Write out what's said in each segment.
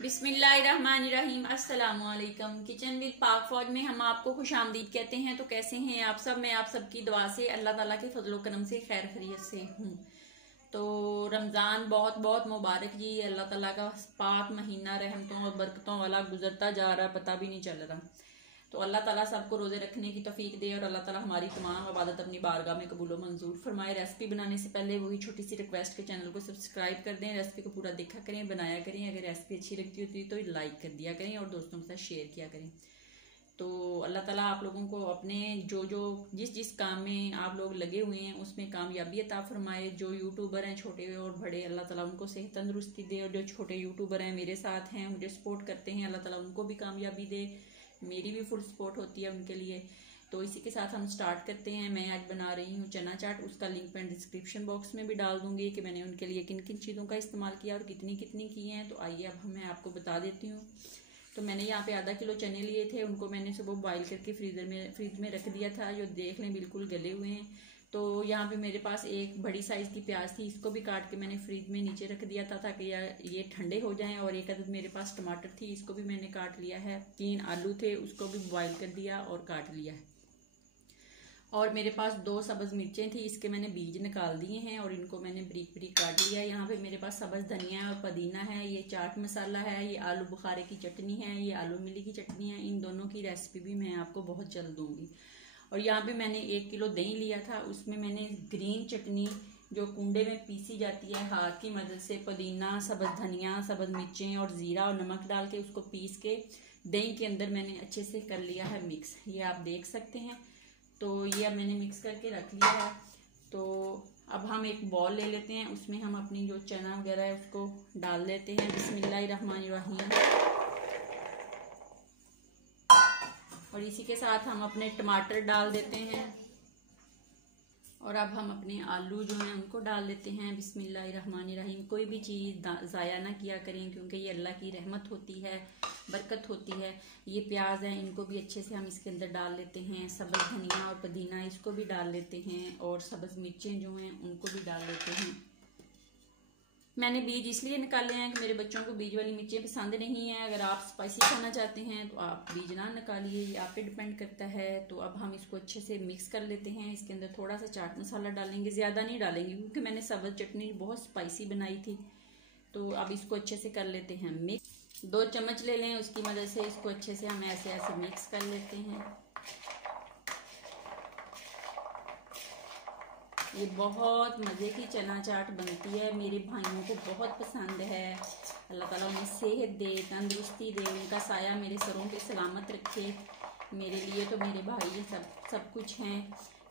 बिस्मिल्लाहिर्रहमानिर्रहीम। अस्सलामुअलैकुम। Kitchen with पाक फौज में हम आपको खुशामदीद कहते हैं। तो कैसे हैं आप सब? मैं आप सबकी दुआ से अल्लाह ताला के फजलो करम से खैर खैरियत से हूँ। तो रमज़ान बहुत बहुत मुबारक जी। अल्लाह ताला का पाक महीना रहमतों और बरकतों वाला गुजरता जा रहा, पता भी नहीं चल रहा। तो अल्लाह ताला सबको रोज़े रखने की तौफीक दे और अल्लाह ताला हमारी तमाम इबादत अपनी बारगाह में कबूल व मंजूर फरमाए। रेसिपी बनाने से पहले वही छोटी सी रिक्वेस्ट के चैनल को सब्सक्राइब कर दें, रेसिपी को पूरा देखा करें, बनाया करें। अगर रेसिपी अच्छी लगती होती तो लाइक कर दिया करें और दोस्तों के साथ शेयर किया करें। तो अल्लाह ताला आप लोगों को अपने जो जिस काम में आप लोग लगे हुए हैं उसमें कामयाबी अता फरमाए। जो यूट्यूबर हैं छोटे और बड़े, अल्लाह ताला उनको सेहत तंदुरुस्ती दे। और जो छोटे यूट्यूबर हैं मेरे साथ हैं, मुझे सपोर्ट करते हैं, अल्लाह ताला उनको भी कामयाबी दे। मेरी भी फुल सपोर्ट होती है उनके लिए। तो इसी के साथ हम स्टार्ट करते हैं। मैं आज बना रही हूँ चना चाट। उसका लिंक मैं डिस्क्रिप्शन बॉक्स में भी डाल दूंगी कि मैंने उनके लिए किन किन चीज़ों का इस्तेमाल किया और कितनी कितनी की हैं। तो आइए अब मैं आपको बता देती हूँ। तो मैंने यहाँ पे आधा किलो चने लिए थे, उनको मैंने सुबह बॉईल करके फ्रीज में रख दिया था। जो देख लें बिल्कुल गले हुए हैं। तो यहाँ पे मेरे पास एक बड़ी साइज़ की प्याज थी, इसको भी काट के मैंने फ्रीज में नीचे रख दिया था ताकि ये ठंडे हो जाएं। और एक अदद मेरे पास टमाटर थी, इसको भी मैंने काट लिया है। 3 आलू थे, उसको भी बॉईल कर दिया और काट लिया है। और मेरे पास 2 सब्ज़ मिर्चें थी, इसके मैंने बीज निकाल दिए हैं और इनको मैंने बारीक बारीक काट लिया है। यहाँ पे मेरे पास सब्ज़ धनिया और पुदीना है, ये चाट मसाला है, ये आलू बुखारे की चटनी है, ये आलू मिली की चटनी है। इन दोनों की रेसिपी भी मैं आपको बहुत जल्द दूंगी। और यहाँ पे मैंने 1 किलो दही लिया था, उसमें मैंने ग्रीन चटनी जो कुंडे में पीसी जाती है हाथ की मदद से, पुदीना, सब्ज़ धनिया, सब्ज़ मिर्चें और ज़ीरा और नमक डाल के उसको पीस के दही के अंदर मैंने अच्छे से कर लिया है मिक्स। ये आप देख सकते हैं। तो ये अब मैंने मिक्स करके रख लिया है। तो अब हम एक बॉल ले लेते हैं, उसमें हम अपनी जो चना वगैरह है उसको डाल लेते हैं। बिस्मिल्लाहिर्रहमानिर्रहीम। और इसी के साथ हम अपने टमाटर डाल देते हैं। और अब हम अपने आलू जो हैं उनको डाल देते हैं। बिस्मिल्लाहिर्रहमानिर्रहीम। कोई भी चीज़ ज़ाया ना किया करें क्योंकि ये अल्लाह की रहमत होती है, बरकत होती है। ये प्याज है, इनको भी अच्छे से हम इसके अंदर डाल लेते हैं। सब्ज़ धनिया और पुदीना इसको भी डाल लेते हैं। और सब्ज़ मिर्चें जो हैं उनको भी डाल लेते हैं। मैंने बीज इसलिए निकाले हैं कि मेरे बच्चों को बीज वाली मिर्चें पसंद नहीं है। अगर आप स्पाइसी खाना चाहते हैं तो आप बीज ना निकालिए, ये आप पे डिपेंड करता है। तो अब हम इसको अच्छे से मिक्स कर लेते हैं। इसके अंदर थोड़ा सा चाट मसाला डालेंगे, ज़्यादा नहीं डालेंगे क्योंकि मैंने सब्ज़ चटनी बहुत स्पाइसी बनाई थी। तो अब इसको अच्छे से कर लेते हैं मिक्स। 2 चम्मच ले लें, उसकी मदद से इसको अच्छे से हम ऐसे ऐसे मिक्स कर लेते हैं। ये बहुत मज़े की चना चाट बनती है, मेरे भाइयों को बहुत पसंद है। अल्लाह ताला उन्हें सेहत दे, तंदुरुस्ती दे, उनका साया मेरे सरों पे सलामत रखे। मेरे लिए तो मेरे भाई सब कुछ हैं।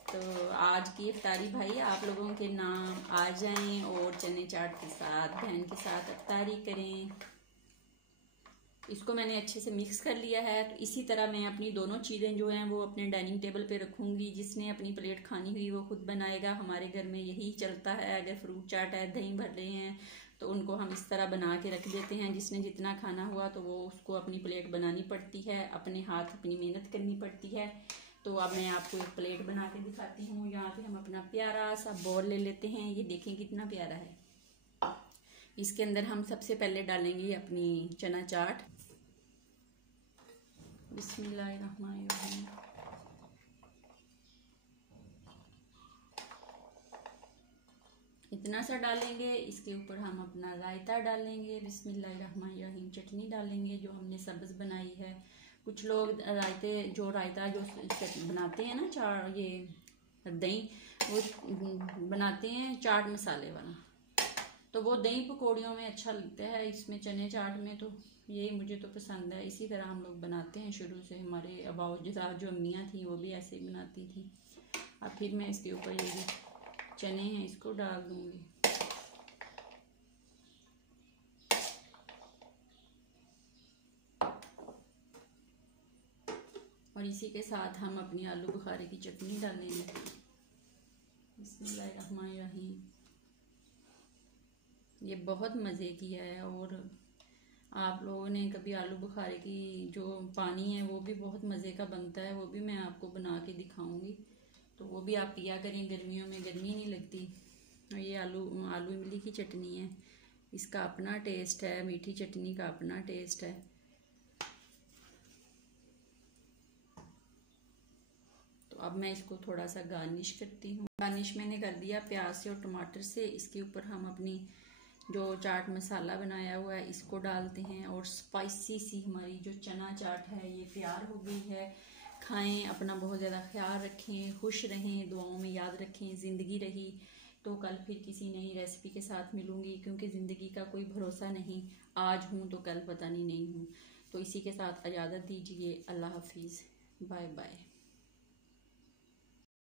तो आज की इफ्तारी भाई आप लोगों के नाम आ जाएं और चने चाट के साथ बहन के साथ इफ्तारी करें। इसको मैंने अच्छे से मिक्स कर लिया है। तो इसी तरह मैं अपनी दोनों चीज़ें जो हैं वो अपने डाइनिंग टेबल पे रखूँगी। जिसने अपनी प्लेट खानी हुई वो खुद बनाएगा। हमारे घर में यही चलता है। अगर फ्रूट चाट है, दही भर रहे हैं तो उनको हम इस तरह बना के रख देते हैं। जिसने जितना खाना हुआ तो वो उसको अपनी प्लेट बनानी पड़ती है, अपने हाथ अपनी मेहनत करनी पड़ती है। तो अब मैं आपको एक प्लेट बना के दिखाती हूँ। यहाँ पे हम अपना प्यारा सा बॉल ले लेते हैं। ये देखें कितना प्यारा है। इसके अंदर हम सबसे पहले डालेंगे अपनी चना चाट। बिस्मिल्लाहिर्रहमानिर्रहीम। इतना सा डालेंगे। इसके ऊपर हम अपना रायता डालेंगे। बिस्मिल्लाहिर्रहमानिर्रहीम। चटनी डालेंगे जो हमने सब्ज़ बनाई है। कुछ लोग रायता जो बनाते हैं ना, ये दही वो बनाते हैं चाट मसाले वाला, तो वो दही पकौड़ियों में अच्छा लगता है। इसमें चने चाट में तो यही मुझे तो पसंद है। इसी तरह हम लोग बनाते हैं शुरू से। हमारे अबाउजाद जो अम्मियाँ थी वो भी ऐसे ही बनाती थी। अब फिर मैं इसके ऊपर ये जो चने हैं इसको डाल दूँगी। और इसी के साथ हम अपनी आलू बुखारे की चटनी डालेंगे। बिस्मिल्लाहिर्रहमानिर्रहीम। ये बहुत मज़े की है। और आप लोगों ने कभी आलू बुखारे की जो पानी है वो भी बहुत मज़े का बनता है, वो भी मैं आपको बना के दिखाऊंगी। तो वो भी आप पिया करें, गर्मियों में गर्मी नहीं लगती। और ये आलू इमली की चटनी है, इसका अपना टेस्ट है, मीठी चटनी का अपना टेस्ट है। तो अब मैं इसको थोड़ा सा गार्निश करती हूँ। गार्निश मैंने कर दिया प्याज से और टमाटर से। इसके ऊपर हम अपनी जो चाट मसाला बनाया हुआ है इसको डालते हैं और स्पाइसी सी हमारी जो चना चाट है ये तैयार हो गई है। खाएं, अपना बहुत ज़्यादा ख्याल रखें, खुश रहें, दुआओं में याद रखें। ज़िंदगी रही तो कल फिर किसी नई रेसिपी के साथ मिलूंगी, क्योंकि ज़िंदगी का कोई भरोसा नहीं, आज हूँ तो कल पता नहीं हूँ। तो इसी के साथ इजाज़त दीजिए। अल्लाह हाफिज़, बाय बाय।